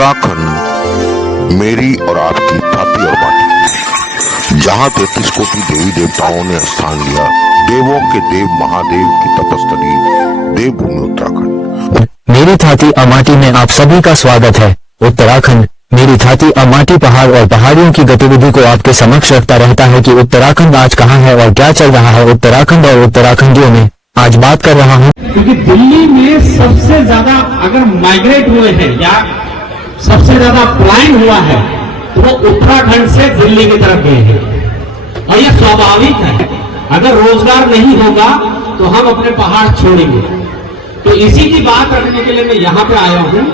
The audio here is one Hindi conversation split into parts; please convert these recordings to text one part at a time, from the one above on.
उत्तराखंड मेरी और आपकी थाती और माटी, जहाँ 33 कोटि देवी देवताओं ने स्थान लिया। देवों के देव महादेव की तपस्थली देवभूमि उत्तराखंड। मेरी थाती अमाटी में आप सभी का स्वागत है। उत्तराखंड मेरी थाती अमाटी पहाड़ और पहाड़ियों की गतिविधि को आपके समक्ष रखता रहता है कि उत्तराखंड आज कहाँ है और क्या चल रहा है उत्तराखंड और उत्तराखंडियों में। आज बात कर रहा हूँ क्योंकि दिल्ली में सबसे ज्यादा अगर माइग्रेट हुए हैं या सबसे ज्यादा पलायन हुआ है तो वो उत्तराखंड से दिल्ली की तरफ गए हैं और ये स्वाभाविक है। अगर रोजगार नहीं होगा तो हम अपने पहाड़ छोड़ेंगे। तो इसी की बात रखने के लिए मैं यहाँ पे आया हूँ।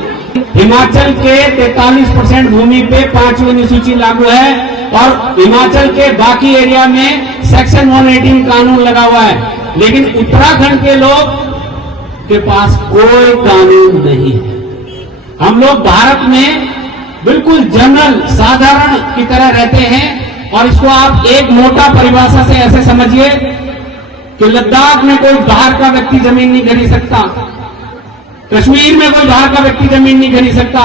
हिमाचल के 43% भूमि पे 5वीं अनुसूची लागू है और हिमाचल के बाकी एरिया में सेक्शन 118 कानून लगा हुआ है, लेकिन उत्तराखंड के लोग के पास कोई कानून नहीं है। हम लोग भारत में बिल्कुल जनरल साधारण की तरह रहते हैं और इसको आप एक मोटा परिभाषा से ऐसे समझिए कि लद्दाख में कोई बाहर का व्यक्ति जमीन नहीं खरीद सकता, कश्मीर में कोई बाहर का व्यक्ति जमीन नहीं खरीद सकता,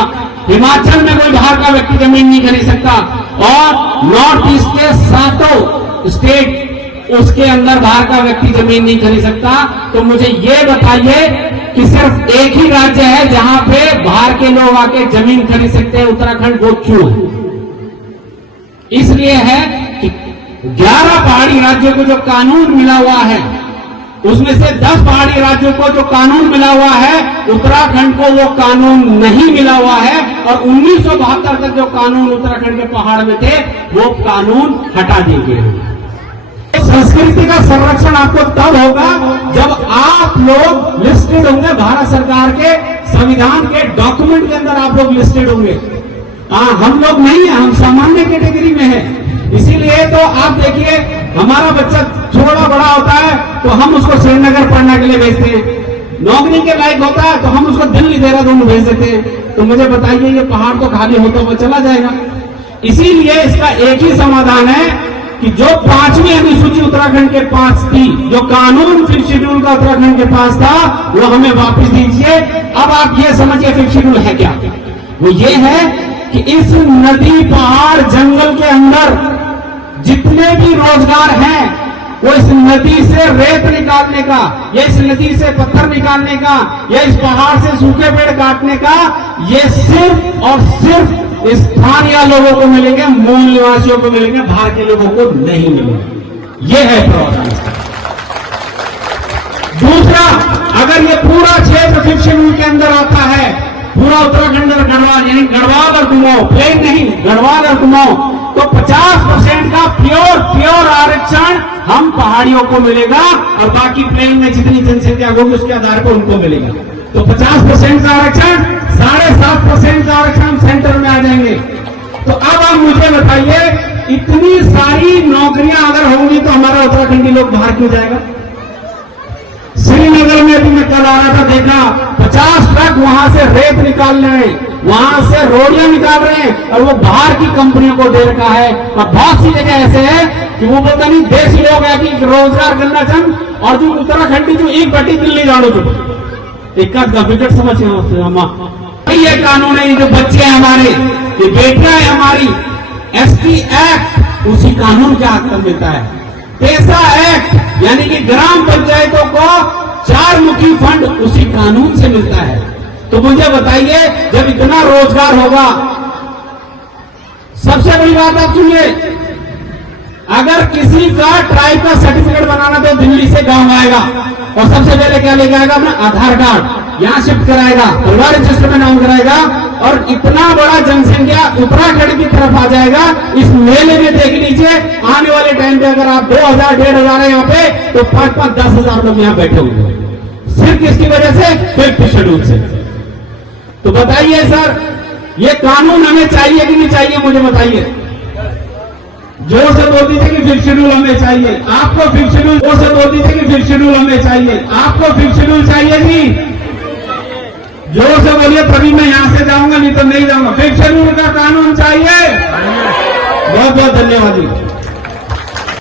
हिमाचल में कोई बाहर का व्यक्ति जमीन नहीं खरीद सकता और नॉर्थ ईस्ट के 7 स्टेट उसके अंदर बाहर का व्यक्ति जमीन नहीं खरीद सकता। तो मुझे ये बताइए कि सिर्फ एक ही राज्य है जहां पे बाहर के लोग आके जमीन खरीद सकते हैं, उत्तराखंड। वो क्यों है? इसलिए है कि 11 पहाड़ी राज्यों को जो कानून मिला हुआ है उसमें से 10 पहाड़ी राज्यों को जो कानून मिला हुआ है, उत्तराखंड को वो कानून नहीं मिला हुआ है और 1972 तक जो कानून उत्तराखंड के पहाड़ में थे वो कानून हटा दिए गए हैं। संस्कृति का संरक्षण आपको तब होगा जब आप लोग लिस्टेड होंगे, भारत सरकार के संविधान के डॉक्यूमेंट के अंदर आप लोग लिस्टेड होंगे। हम लोग नहीं है, हम सामान्य कैटेगरी में है। इसीलिए तो आप देखिए हमारा बच्चा थोड़ा बड़ा होता है तो हम उसको श्रीनगर पढ़ने के लिए भेजते हैं, नौकरी के लायक होता है तो हम उसको दिल्ली देहरादून भेज देते हैं। तो मुझे बताइए ये पहाड़ तो खाली होता हुआ चला जाएगा। इसीलिए इसका एक ही समाधान है कि जो 5वीं अनुसूची उत्तराखंड के पास थी, जो कानून 5th शेड्यूल का उत्तराखंड के पास था, वो हमें वापस दीजिए। अब आप ये समझिए 5th शेड्यूल है क्या? वो ये है कि इस नदी पहाड़ जंगल के अंदर जितने भी रोजगार हैं वो इस नदी से रेत निकालने का या इस नदी से पत्थर निकालने का या इस पहाड़ से सूखे पेड़ काटने का, ये सिर्फ और सिर्फ स्थानीय लोगों को मिलेंगे, मूल निवासियों को मिलेंगे, बाहर के लोगों को नहीं मिलेंगे। ये है प्रावधान। दूसरा, अगर ये पूरा क्षेत्र 5th शेड्यूल के अंदर आता है, पूरा उत्तराखंड और गढ़वाल यानी गढ़वाल और कुमाऊं, प्लेन नहीं गढ़वाल और कुमाऊं, तो 50% का प्योर आरक्षण हम पहाड़ियों को मिलेगा और बाकी प्लेन में जितनी जनसंख्या होगी उसके आधार पर उनको मिलेगा। तो 50% का आरक्षण, 7.5% का आरक्षण सेंटर में आ जाएंगे। तो अब आप मुझे बताइए इतनी सारी नौकरियां अगर होंगी तो हमारा उत्तराखंडी लोग बाहर क्यों जाएगा? श्रीनगर में भी मैं कल आ रहा था, देखा 50 ट्रक वहां से रेत निकाल रहे हैं, वहां से रोडियां निकाल रहे हैं और वो बाहर की कंपनियों को दे रखा है। और बहुत सी जगह ऐसे है कि वो पता नहीं देशी लोग है कि रोजगार करना चाहन और जो उत्तराखंडी जो एक बटी दिल्ली जानो जो एक विकट समझ ये कानून है। जो बच्चे हैं हमारे, ये बेटियां है हमारी, एसटी एक्ट उसी कानून के हाथ में मिलता है। पेसा एक्ट यानी कि ग्राम पंचायतों को 4 मुखी फंड उसी कानून से मिलता है। तो मुझे बताइए जब इतना रोजगार होगा, सबसे बड़ी बात आप सुनिए, अगर किसी का ट्राइब का सर्टिफिकेट बनाना तो दिल्ली से गांव आएगा और सबसे पहले क्या लेके आएगा? अपना आधार कार्ड यहां शिफ्ट कराएगा, परिवार रजिस्टर में नाम कराएगा और इतना बड़ा जनसंख्या उत्तराखंड की तरफ आ जाएगा। इस मेले में देख लीजिए आने वाले टाइम पे अगर आप 2000 1,500 है यहाँ पे तो 5-5 10,000 लोग यहाँ बैठे होंगे, सिर्फ किसकी वजह से? 5th शेड्यूल से। तो बताइए सर, ये कानून हमें चाहिए कि नहीं चाहिए? मुझे बताइए, जोर से बोल दीजिए कि 5th शेड्यूल हमें चाहिए। आपको 5th शेड्यूल, जोर से बोल दीजिए कि 5th शेड्यूल हमें चाहिए। आपको 5th शेड्यूल चाहिए जी? जोर से बोलिए तभी मैं यहां से जाऊंगा, नहीं तो नहीं जाऊंगा। 5th शेड्यूल का कानून चाहिए। बहुत बहुत धन्यवाद जी।